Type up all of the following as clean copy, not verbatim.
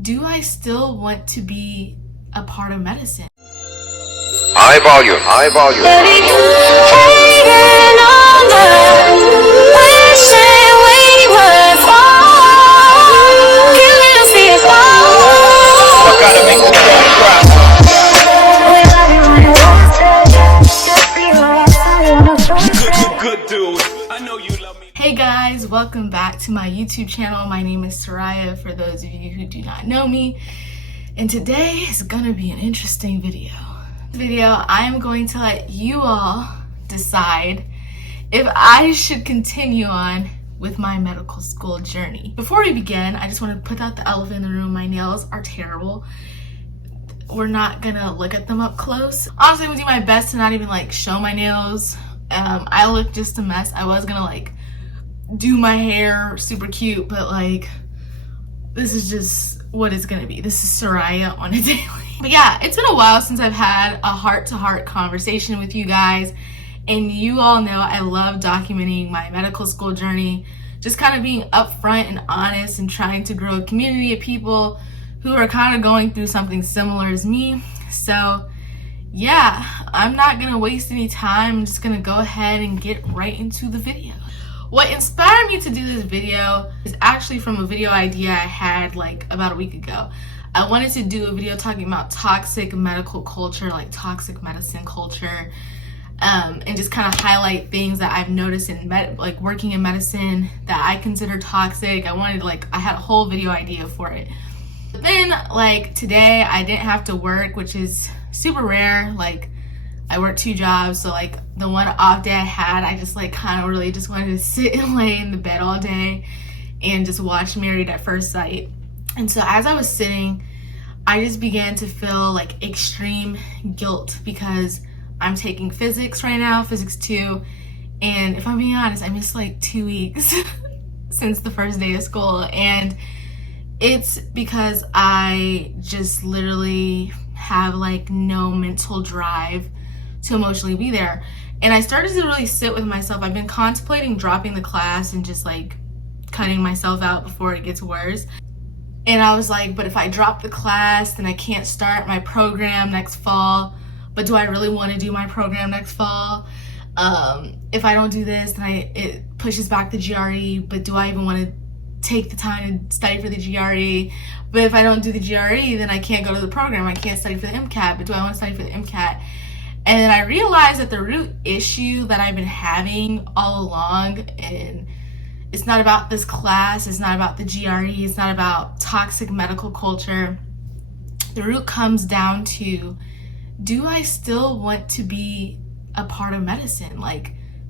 do I still want to be a part of medicine? High volume, high volume. Hey guys, welcome back to my YouTube channel. My name is Soraya, for those of you who do not know me. And today is gonna be an interesting video. I am going to let you all decide if I should continue on with my medical school journey. Before we begin, I just want to put out the elephant in the room. My nails are terrible. We're not gonna look at them up close. Honestly, I'm gonna do my best to not even show my nails. I look just a mess. I was gonna do my hair super cute, but this is just what it's gonna be. This is Soraya on a daily. But yeah, it's been a while since I've had a heart-to-heart conversation with you guys, and you all know I love documenting my medical school journey, just kind of being upfront and honest and trying to grow a community of people who are kind of going through something similar as me. So yeah, I'm not gonna waste any time. I'm just gonna go ahead and get right into the video. What inspired me to do this video is actually from a video idea I had about a week ago. I wanted to do a video talking about toxic medical culture, toxic medicine culture, and just kind of highlight things that I've noticed in working in medicine that I consider toxic. I had a whole video idea for it. But then today I didn't have to work, which is super rare. I work 2 jobs, so the one off day I had, I just kind of really just wanted to sit and lay in the bed all day and just watch Married at First Sight. And so as I was sitting, I just began to feel extreme guilt because I'm taking physics right now, physics 2, and if I'm being honest, I missed 2 weeks since the first day of school, and it's because I just literally have no mental drive to emotionally be there. And I started to really sit with myself. I've been contemplating dropping the class and just cutting myself out before it gets worse. And I was but if I drop the class, then I can't start my program next fall. But do I really want to do my program next fall? If I don't do this, then it pushes back the GRE, but do I even want to take the time to study for the GRE? But if I don't do the GRE, then I can't go to the program. I can't study for the MCAT, but do I want to study for the MCAT? And then I realized that the root issue that I've been having all along, and it's not about this class, it's not about the GRE, it's not about toxic medical culture. The root comes down to, do I still want to be a part of medicine?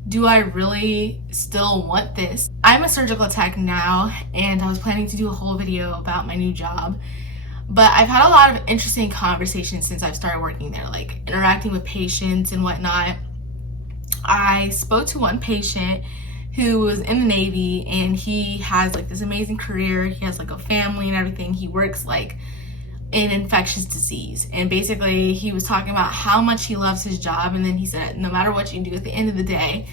Do I really still want this? I'm a surgical tech now, and I was planning to do a whole video about my new job. But I've had a lot of interesting conversations since I've started working there, interacting with patients and whatnot. I spoke to one patient who was in the Navy, and he has this amazing career. He has a family and everything. He works in infectious disease, and basically he was talking about how much he loves his job, and then he said no matter what you do at the end of the day,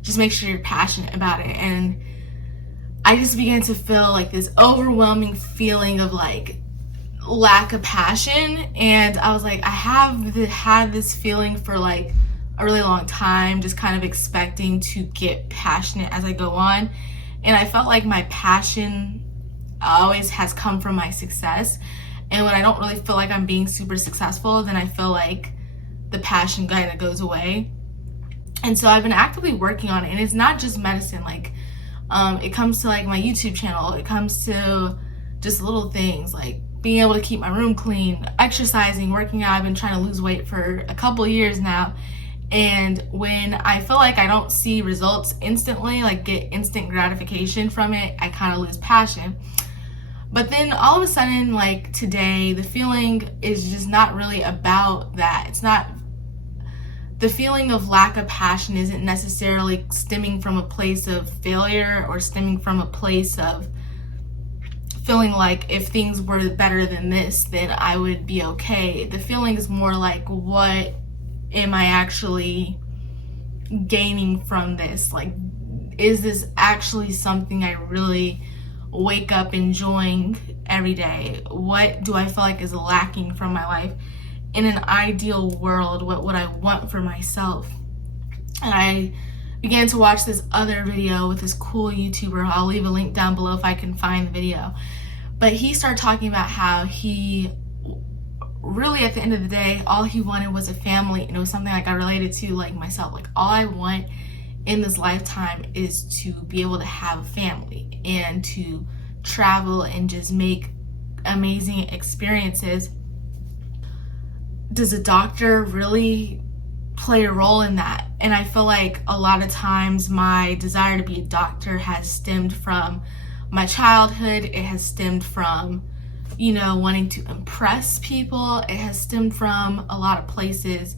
just make sure you're passionate about it. And I just began to feel this overwhelming feeling of lack of passion, and I was I have had this feeling for a really long time, just kind of expecting to get passionate as I go on. And I felt my passion always has come from my success, and when I don't really feel I'm being super successful, then I feel the passion kind of goes away. And so I've been actively working on it, and it's not just medicine. It comes to my YouTube channel, it comes to just little things being able to keep my room clean, exercising, working out. I've been trying to lose weight for a couple years now, and when I feel I don't see results instantly, get instant gratification from it, I kind of lose passion. But then all of a sudden, today, the feeling is just not really about that. It's not, the feeling of lack of passion isn't necessarily stemming from a place of failure or stemming from a place of feeling if things were better than this, then I would be okay. The feeling is more what am I actually gaining from this? Is this actually something I really wake up enjoying every day? What do I feel like is lacking from my life? In an ideal world, what would I want for myself? And I began to watch this other video with this cool YouTuber. I'll leave a link down below if I can find the video. But he started talking about how he really, at the end of the day, all he wanted was a family. And it was something like I related to, like myself. Like, all I want in this lifetime is to be able to have a family and to travel and just make amazing experiences. Does a doctor really play a role in that? And I feel like a lot of times my desire to be a doctor has stemmed from my childhood. It has stemmed from, wanting to impress people. It has stemmed from a lot of places.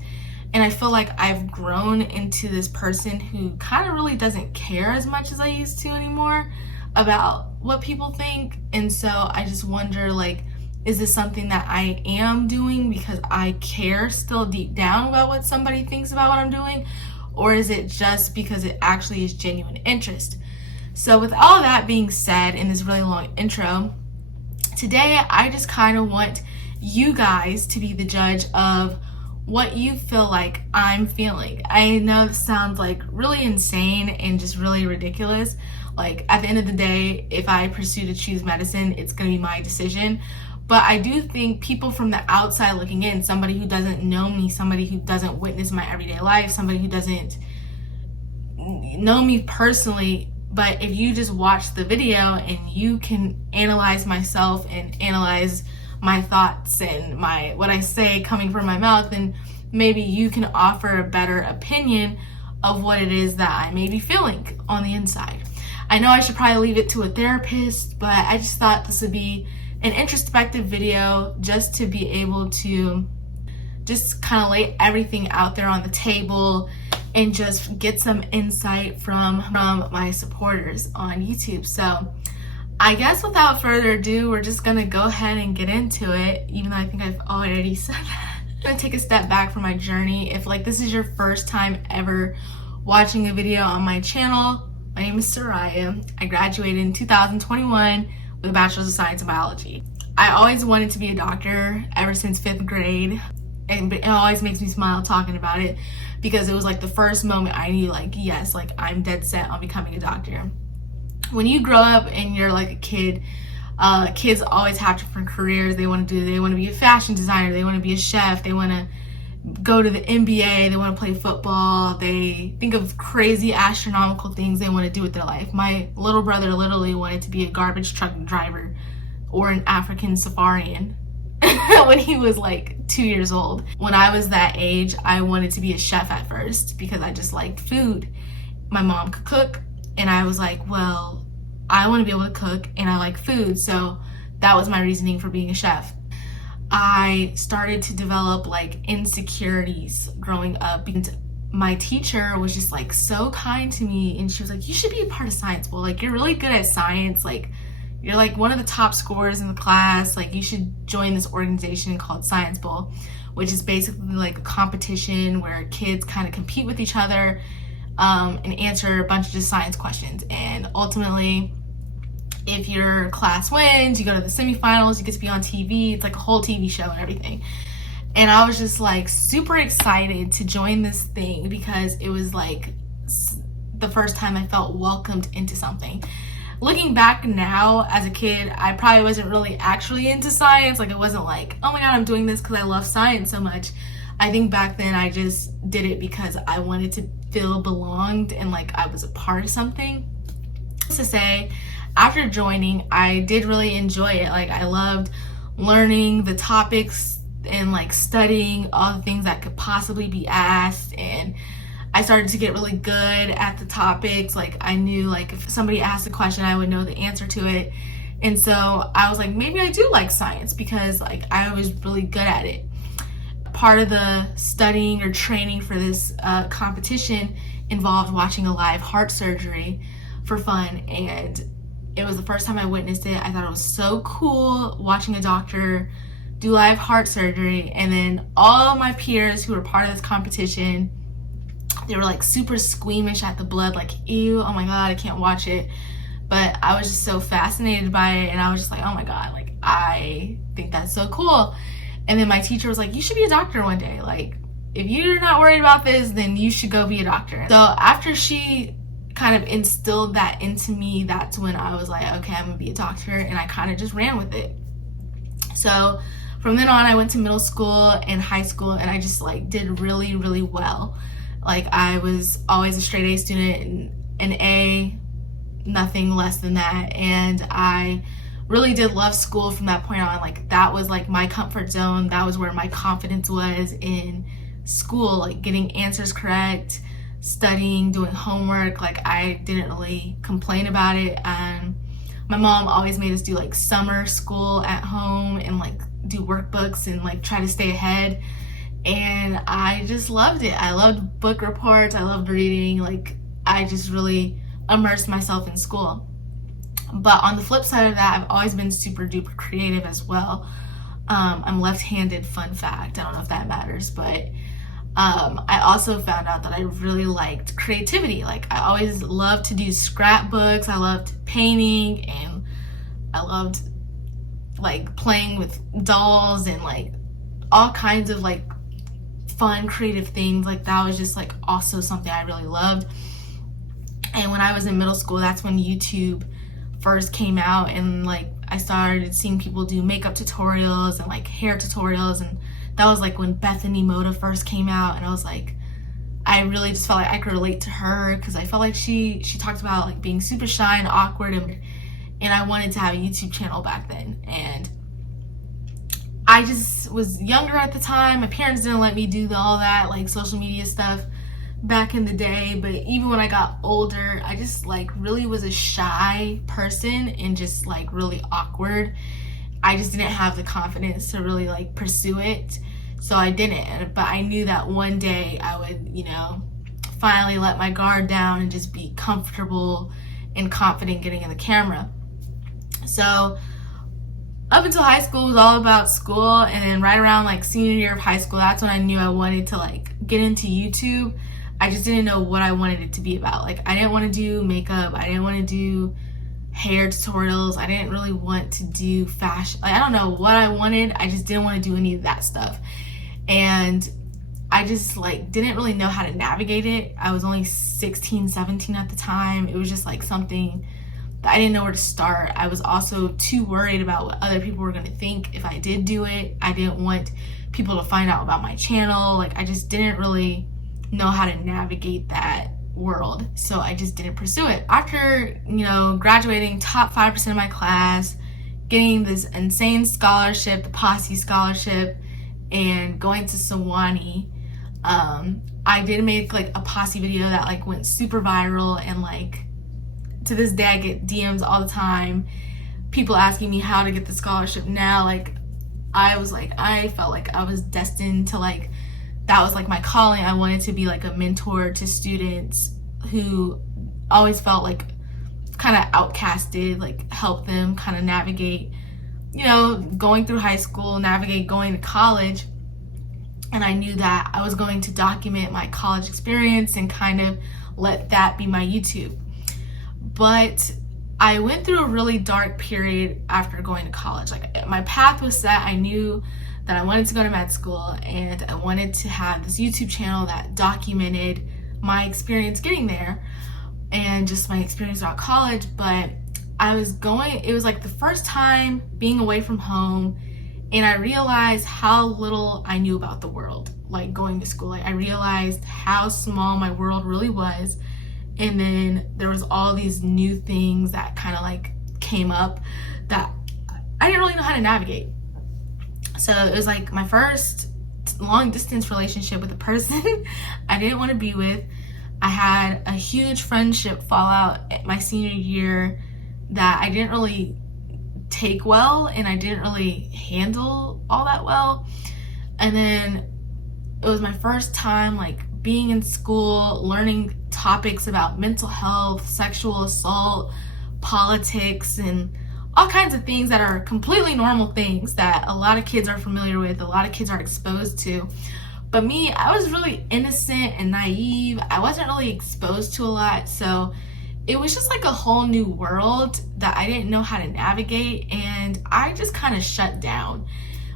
And I feel like I've grown into this person who kind of really doesn't care as much as I used to anymore about what people think. And so I just wonder, like, is this something that I am doing because I care still deep down about what somebody thinks about what I'm doing? Or is it just because it actually is genuine interest? So with all that being said in this really long intro, today I just kind of want you guys to be the judge of what you feel like I'm feeling. I know this sounds like really insane and just really ridiculous. Like, at the end of the day, if I pursue to choose medicine, it's going to be my decision. But I do think people from the outside looking in, somebody who doesn't know me, somebody who doesn't witness my everyday life, somebody who doesn't know me personally, but if you just watch the video and you can analyze myself and analyze my thoughts and what I say coming from my mouth, then maybe you can offer a better opinion of what it is that I may be feeling on the inside. I know I should probably leave it to a therapist, but I just thought this would be an introspective video just to be able to just kind of lay everything out there on the table and just get some insight from my supporters on YouTube. So I guess without further ado, we're just gonna go ahead and get into it, even though I think I've already said that. I'm gonna take a step back from my journey. If this is your first time ever watching a video on my channel, my name is Soraya. I graduated in 2021 with a Bachelor's of Science in Biology. I always wanted to be a doctor ever since 5th grade. And it always makes me smile talking about it because it was like the first moment I knew, like, yes, like, I'm dead set on becoming a doctor. When you grow up and you're like a kid, kids always have different careers they want to do. They want to be a fashion designer, they want to be a chef, they want to go to the NBA, they want to play football, they think of crazy astronomical things they want to do with their life. My little brother literally wanted to be a garbage truck driver or an African safarian when he was like 2 years old. When I was that age, I wanted to be a chef at first because I just liked food. My mom could cook, and I was like, well, I want to be able to cook and I like food. So that was my reasoning for being a chef. I started to develop like insecurities growing up. And my teacher was just like so kind to me, and she was like, you should be a part of Science Bowl. Like, you're really good at science. Like, you're like one of the top scorers in the class. Like, you should join this organization called Science Bowl, which is basically like a competition where kids kind of compete with each other and answer a bunch of just science questions. And ultimately, if your class wins, you go to the semifinals, you get to be on TV. It's like a whole TV show and everything. And I was just like super excited to join this thing because it was like the first time I felt welcomed into something. Looking back now as a kid, I probably wasn't really actually into science. Like, it wasn't like, oh my god, I'm doing this because I love science so much. I think back then I just did it because I wanted to feel belonged and like I was a part of something. To say, after joining, I did really enjoy it. Like, I loved learning the topics and like studying all the things that could possibly be asked, and I started to get really good at the topics. Like, I knew like if somebody asked a question, I would know the answer to it. And so I was like, maybe I do like science because like I was really good at it. Part of the studying or training for this competition involved watching a live heart surgery for fun, and it was the first time I witnessed it. I thought it was so cool watching a doctor do live heart surgery. And then all my peers who were part of this competition, they were like super squeamish at the blood, like, ew, oh my god, I can't watch it. but I was just so fascinated by it, and I was just like, oh my god, like I think that's so cool. And then my teacher was like, you should be a doctor one day. Like, if you're not worried about this, then you should go be a doctor. So after she kind of instilled that into me, that's when I was like, okay, I'm gonna be a doctor, and I kind of just ran with it. So from then on, I went to middle school and high school, and I just like did really, really well. Like, I was always a straight A student, and an A, nothing less than that. And I really did love school from that point on. Like, that was like my comfort zone. That was where my confidence was, in school, like getting answers correct, studying, doing homework. Like, I didn't really complain about it. My mom always made us do like summer school at home and like do workbooks and like try to stay ahead. And I just loved it. I loved book reports. I loved reading. Like, I just really immersed myself in school. But on the flip side of that, I've always been super duper creative as well. I'm left-handed, fun fact. I don't know if that matters, but I also found out that I really liked creativity. Like, I always loved to do scrapbooks. I loved painting, and I loved like playing with dolls and like all kinds of like fun creative things. Like, that was just like also something I really loved. And when I was in middle school, that's when YouTube first came out, and like I started seeing people do makeup tutorials and like hair tutorials, and that was like when Bethany Moda first came out, and I was like, I really just felt like I could relate to her, because I felt like she talked about like being super shy and awkward, and I wanted to have a YouTube channel back then. And I just was younger at the time. My parents didn't let me do all that like social media stuff back in the day. But even when I got older, I just like really was a shy person and just like really awkward. I just didn't have the confidence to really like pursue it, so I didn't. But I knew that one day I would, you know, finally let my guard down and just be comfortable and confident getting in the camera. So up until high school was all about school, and then right around like senior year of high school, that's when I knew I wanted to like get into YouTube. I just didn't know what I wanted it to be about. Like, I didn't want to do makeup. I didn't want to do hair tutorials. I didn't really want to do fashion. Like, I don't know what I wanted. I just didn't want to do any of that stuff. And I just like didn't really know how to navigate it. I was only 16, 17 at the time. It was just like something that I didn't know where to start. I was also too worried about what other people were going to think if I did do it. I didn't want people to find out about my channel. Like, I just didn't really know how to navigate that world, so I just didn't pursue it. After, you know, graduating top 5% of my class, getting this insane scholarship, the Posse scholarship, and going to Sewanee, I did make like a Posse video that like went super viral, and like to this day I get DMs all the time, people asking me how to get the scholarship now. Like, I felt like I was destined to like, that was like my calling. I wanted to be like a mentor to students who always felt like kind of outcasted, like help them kind of navigate, you know, going through high school, navigate going to college. And I knew that I was going to document my college experience and kind of let that be my YouTube. But I went through a really dark period after going to college. Like, my path was set. I knew that I wanted to go to med school, and I wanted to have this YouTube channel that documented my experience getting there and just my experience about college. But it was like the first time being away from home, and I realized how little I knew about the world, like going to school. Like, I realized how small my world really was. And then there was all these new things that kind of like came up that I didn't really know how to navigate. So it was like my first long distance relationship with a person I didn't want to be with. I had a huge friendship fallout at my senior year that I didn't really take well, and I didn't really handle all that well. And then it was my first time like being in school, learning topics about mental health, sexual assault, politics, and all kinds of things that are completely normal things that a lot of kids are familiar with, a lot of kids are exposed to. But me, I was really innocent and naive. I wasn't really exposed to a lot, so it was just like a whole new world that I didn't know how to navigate, and I just kind of shut down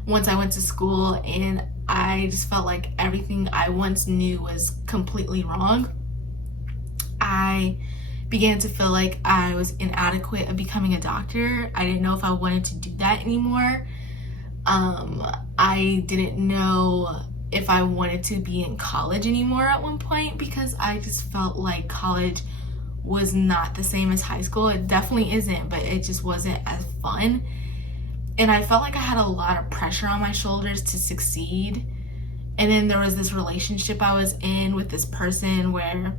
once I went to school, and I just felt like everything I once knew was completely wrong. I began to feel like I was inadequate of becoming a doctor. I didn't know if I wanted to do that anymore. I didn't know if I wanted to be in college anymore at one point, because I just felt like college was not the same as high school. It definitely isn't, but it just wasn't as fun. And I felt like I had a lot of pressure on my shoulders to succeed. And then there was this relationship I was in with this person where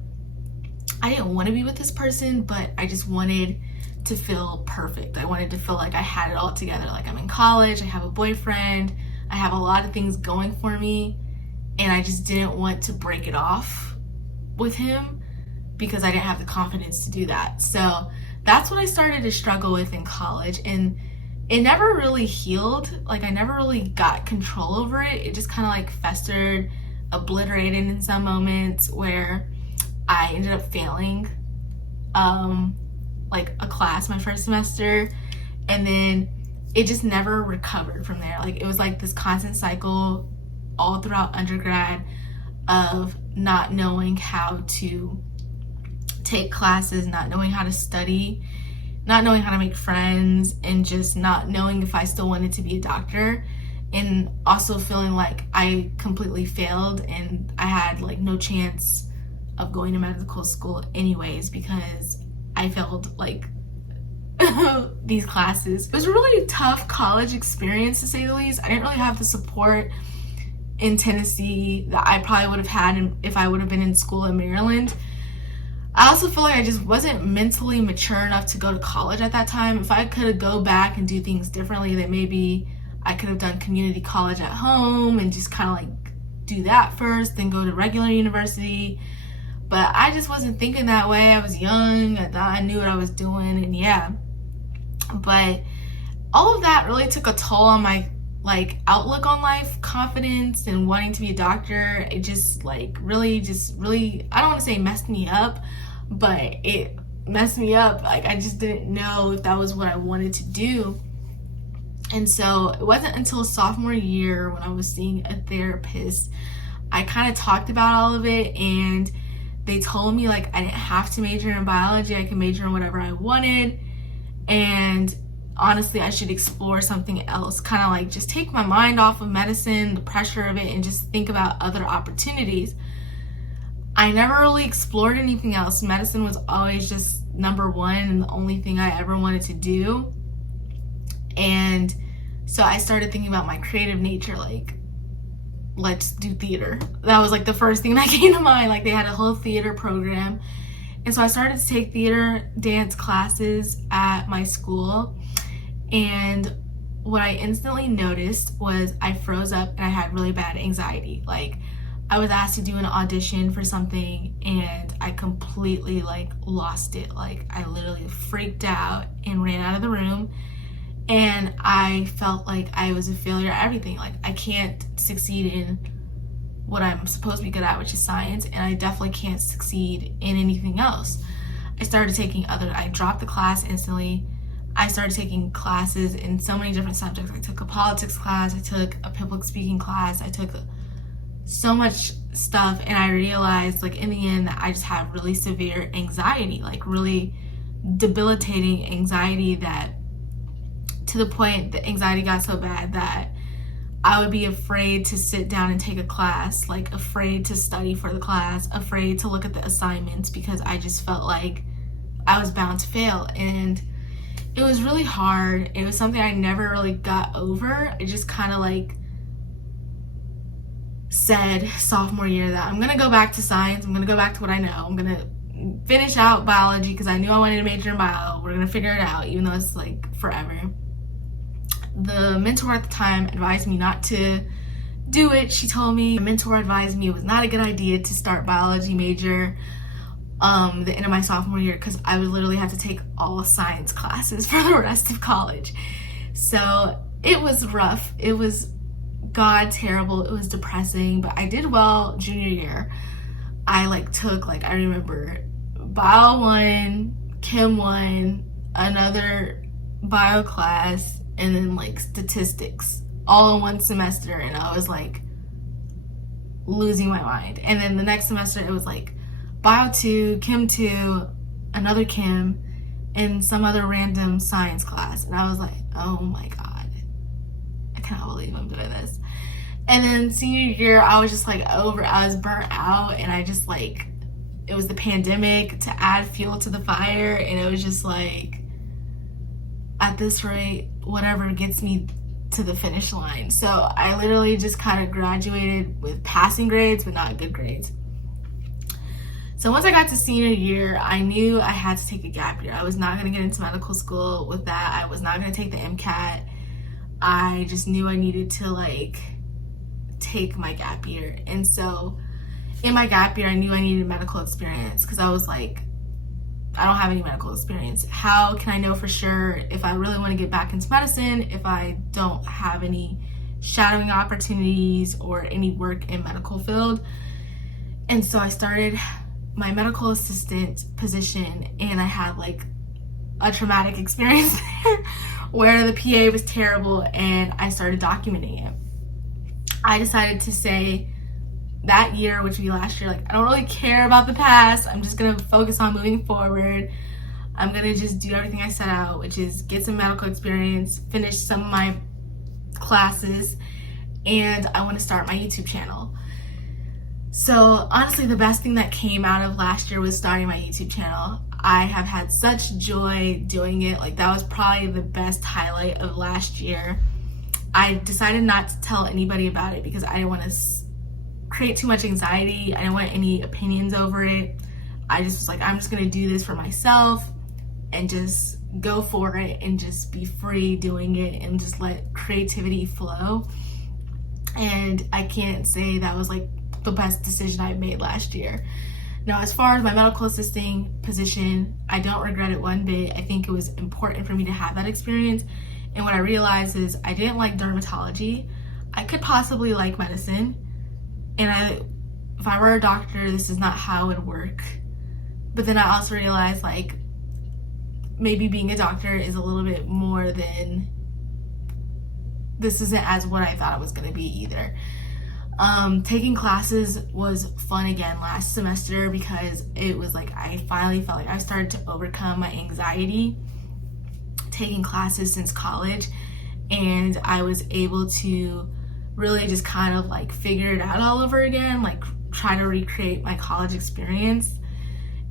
I didn't want to be with this person, but I just wanted to feel perfect. I wanted to feel like I had it all together. Like, I'm in college, I have a boyfriend, I have a lot of things going for me, and I just didn't want to break it off with him because I didn't have the confidence to do that. So that's what I started to struggle with in college, and it never really healed. Like, I never really got control over it. It just kind of like festered, obliterated in some moments, where I ended up failing like a class my first semester, and then it just never recovered from there. Like, it was like this constant cycle all throughout undergrad of not knowing how to take classes, not knowing how to study, not knowing how to make friends, and just not knowing if I still wanted to be a doctor, and also feeling like I completely failed and I had like no chance of going to medical school anyways because I failed like these classes. It was a really tough college experience, to say the least. I didn't really have the support in Tennessee that I probably would have had if I would have been in school in Maryland. I also feel like I just wasn't mentally mature enough to go to college at that time. If I could go back and do things differently, that maybe I could have done community college at home and just kind of like do that first, then go to regular university. But I just wasn't thinking that way. I was young, I thought I knew what I was doing, and yeah. But all of that really took a toll on my like outlook on life, confidence, and wanting to be a doctor. It just like really, I don't want to say messed me up, but it messed me up. Like, I just didn't know if that was what I wanted to do. And so it wasn't until sophomore year, when I was seeing a therapist, I kind of talked about all of it, and they told me like I didn't have to major in biology, I could major in whatever I wanted, and honestly I should explore something else, kind of like just take my mind off of medicine, the pressure of it, and just think about other opportunities. I never really explored anything else. Medicine was always just number one and the only thing I ever wanted to do. And so I started thinking about my creative nature, like, let's do theater. That was like the first thing that came to mind. Like, they had a whole theater program. And so I started to take theater dance classes at my school. And what I instantly noticed was I froze up and I had really bad anxiety. Like, I was asked to do an audition for something and I completely like lost it. Like, I literally freaked out and ran out of the room. And I felt like I was a failure at everything. Like, I can't succeed in what I'm supposed to be good at, which is science, and I definitely can't succeed in anything else. I dropped the class instantly. I started taking classes in so many different subjects. I took a politics class, I took a public speaking class, I took so much stuff, and I realized, like, in the end that I just had really severe anxiety, like really debilitating anxiety, that to the point that anxiety got so bad that I would be afraid to sit down and take a class, like afraid to study for the class, afraid to look at the assignments, because I just felt like I was bound to fail. And it was really hard. It was something I never really got over. I just kind of like said sophomore year that I'm gonna go back to science, I'm gonna go back to what I know, I'm gonna finish out biology because I knew I wanted to major in bio. We're gonna figure it out, even though it's like forever. The mentor at the time advised me not to do it. She told me, the mentor advised me it was not a good idea to start biology major the end of my sophomore year, because I would literally have to take all science classes for the rest of college. So it was rough. It was terrible. It was depressing, but I did well junior year. I remember Bio 1, Chem 1, another bio class, and then like statistics all in one semester, and I was like losing my mind. And then the next semester it was like Bio 2, Chem 2, another Chem, and some other random science class. And I was like, oh my God, I cannot believe I'm doing this. And then senior year, I was just like I was burnt out, and I just like, it was the pandemic to add fuel to the fire, and it was just like, at this rate, whatever gets me to the finish line. So I literally just kind of graduated with passing grades, but not good grades. So once I got to senior year, I knew I had to take a gap year. I was not going to get into medical school with that. I was not going to take the MCAT. I just knew I needed to like take my gap year. And so in my gap year, I knew I needed medical experience, because I was like, I don't have any medical experience. How can I know for sure if I really want to get back into medicine if I don't have any shadowing opportunities or any work in medical field? And so I started my medical assistant position, and I had like a traumatic experience there where the PA was terrible, and I started documenting it. I decided to say that year, which would be last year, like, I don't really care about the past. I'm just gonna focus on moving forward. I'm gonna just do everything I set out, which is get some medical experience, finish some of my classes, and I want to start my YouTube channel. So honestly, the best thing that came out of last year was starting my YouTube channel. I have had such joy doing it. Like, that was probably the best highlight of last year. I decided not to tell anybody about it because I didn't want to create too much anxiety. I didn't want any opinions over it. I just was like, I'm just gonna do this for myself and just go for it and just be free doing it and just let creativity flow. And I can't say that was like the best decision I made last year. Now, as far as my medical assisting position, I don't regret it one bit. I think it was important for me to have that experience. And what I realized is I didn't like dermatology. I could possibly like medicine. And if I were a doctor, this is not how it would work. But then I also realized, like, maybe being a doctor is a little bit more than, this isn't as what I thought it was going to be either. Taking classes was fun again last semester because it was like I finally felt like I started to overcome my anxiety taking classes since college, and I was able to really just kind of like figure it out all over again, like try to recreate my college experience.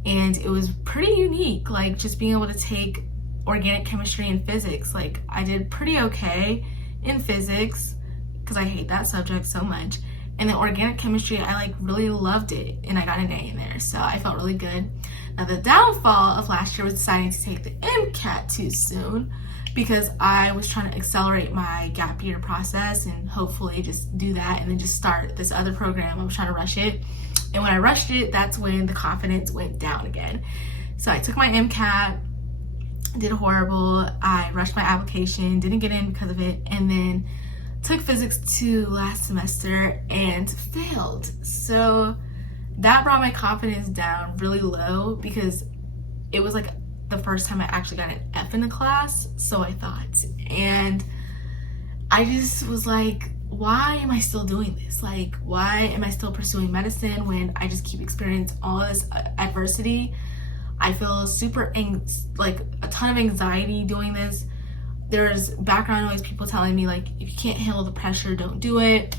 And it was pretty unique, like just being able to take organic chemistry and physics. Like, I did pretty okay in physics because I hate that subject so much. And then organic chemistry, I like really loved it, and I got an A in there, so I felt really good. Now, the downfall of last year was deciding to take the MCAT too soon because I was trying to accelerate my gap year process and hopefully just do that and then just start this other program. I was trying to rush it. And when I rushed it, that's when the confidence went down again. So I took my MCAT, did horrible. I rushed my application, didn't get in because of it, and then took physics 2 last semester and failed. So that brought my confidence down really low because it was like the first time I actually got an F in the class, so I thought. And I just was like, why am I still doing this? Like, why am I still pursuing medicine when I just keep experiencing all this adversity? I feel super, like a ton of anxiety doing this. There's background noise, people telling me like, if you can't handle the pressure, don't do it.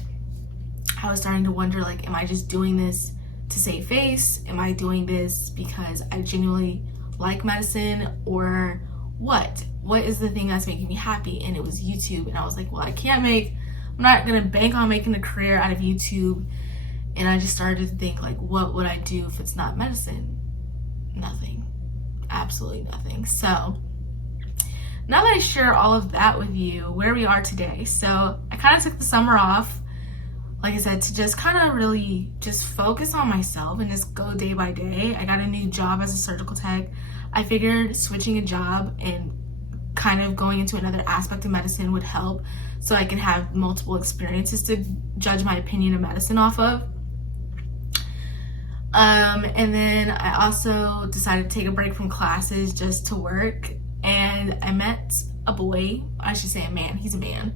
I was starting to wonder, like, am I just doing this to save face? Am I doing this because I genuinely like medicine, or what? What is the thing that's making me happy? And it was YouTube. And I was like, well, I'm not gonna bank on making a career out of YouTube. And I just started to think, like, what would I do if it's not medicine? Nothing. Absolutely nothing. So now that I share all of that with you, where we are today. So I kind of took the summer off, like I said, to just kind of really just focus on myself and just go day by day. I got a new job as a surgical tech. I figured switching a job and kind of going into another aspect of medicine would help so I can have multiple experiences to judge my opinion of medicine off of. And then I also decided to take a break from classes just to work. And I met a boy, I should say a man, he's a man,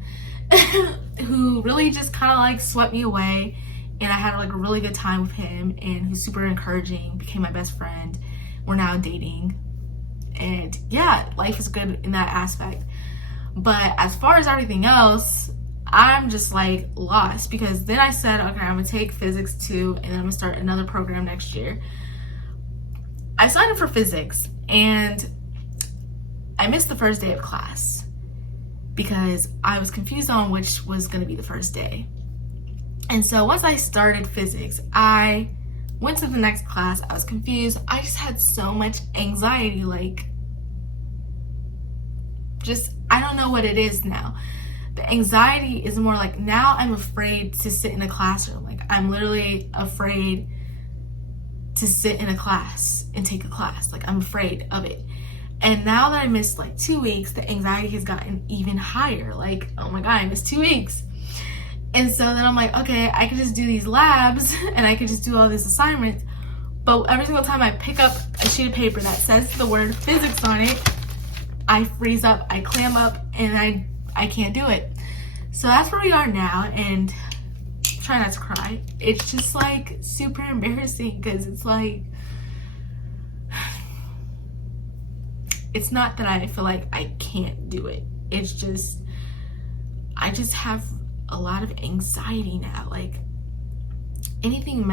who really just kind of like swept me away. And I had like a really good time with him, and who's super encouraging, became my best friend. We're now dating. And yeah, life is good in that aspect. But as far as everything else, I'm just like lost, because then I said, okay, I'm gonna take physics 2 and then I'm gonna start another program next year. I signed up for physics and I missed the first day of class because I was confused on which was gonna be the first day. And so once I started physics, I went to the next class. I was confused. I just had so much anxiety, like, just, I don't know what it is now. The anxiety is more like, now I'm afraid to sit in a classroom. Like, I'm literally afraid to sit in a class and take a class. Like, I'm afraid of it. And now that I missed like 2 weeks, the anxiety has gotten even higher. Like, oh my God, I missed 2 weeks. And so then I'm like, okay, I can just do these labs and I can just do all these assignments. But every single time I pick up a sheet of paper that says the word physics on it, I freeze up, I clam up, and I can't do it. So that's where we are now, and try not to cry. It's just like super embarrassing, because it's like, it's not that I feel like I can't do it. It's just, I just have a lot of anxiety now. Like, anything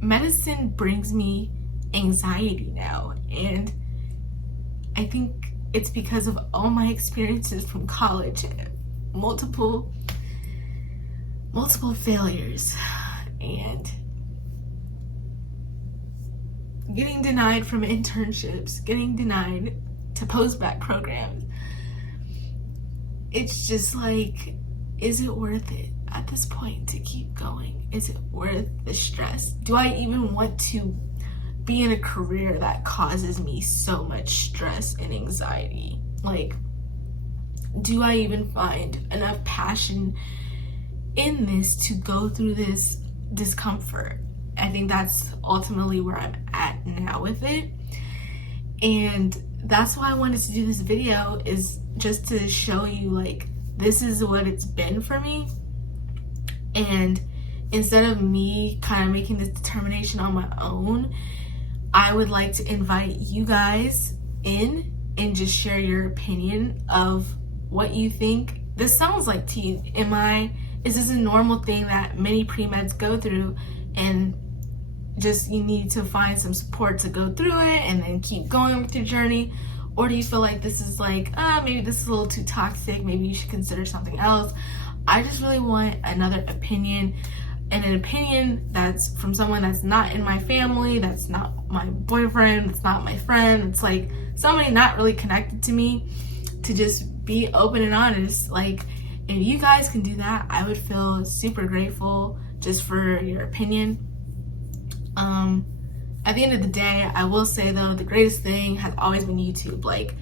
medicine brings me anxiety now, and I think it's because of all my experiences from college, multiple failures, and getting denied from internships, getting denied to post-bac programs. It's just like, is it worth it at this point to keep going? Is it worth the stress? Do I even want to be in a career that causes me so much stress and anxiety? Like, do I even find enough passion in this to go through this discomfort? I think that's ultimately where I'm at now with it. And that's why I wanted to do this video, is just to show you, like, this is what it's been for me. And instead of me kind of making this determination on my own, I would like to invite you guys in and just share your opinion of what you think this sounds like to you. Is this a normal thing that many pre-meds go through, and just you need to find some support to go through it and then keep going with your journey? Or do you feel like this is like, maybe this is a little too toxic, maybe you should consider something else? I just really want another opinion, and an opinion that's from someone that's not in my family, that's not my boyfriend, that's not my friend, it's like somebody not really connected to me, to just be open and honest. Like, if you guys can do that, I would feel super grateful just for your opinion. At the end of the day, I will say though, the greatest thing has always been YouTube. Like,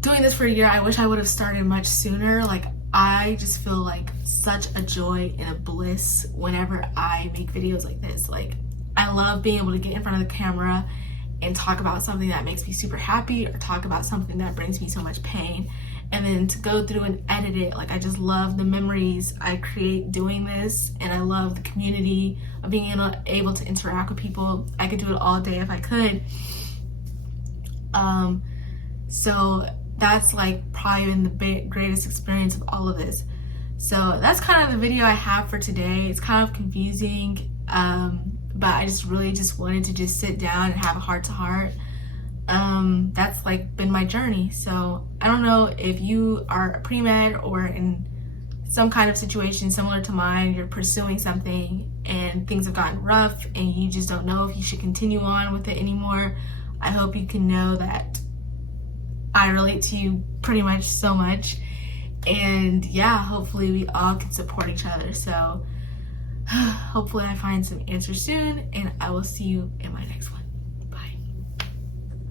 doing this for a year, I wish I would have started much sooner. Like, I just feel like such a joy and a bliss whenever I make videos like this. Like, I love being able to get in front of the camera and talk about something that makes me super happy, or talk about something that brings me so much pain, and then to go through and edit it. Like, I just love the memories I create doing this, and I love the community of being able to interact with people. I could do it all day if I could. So that's like probably been the greatest experience of all of this. So that's kind of the video I have for today. It's kind of confusing, but I just really just wanted to just sit down and have a heart-to-heart. That's like been my journey. So I don't know if you are a pre-med or in some kind of situation similar to mine, you're pursuing something and things have gotten rough and you just don't know if you should continue on with it anymore. I hope you can know that I relate to you pretty much so much. And yeah, hopefully we all can support each other. So hopefully I find some answers soon, and I will see you in my next one.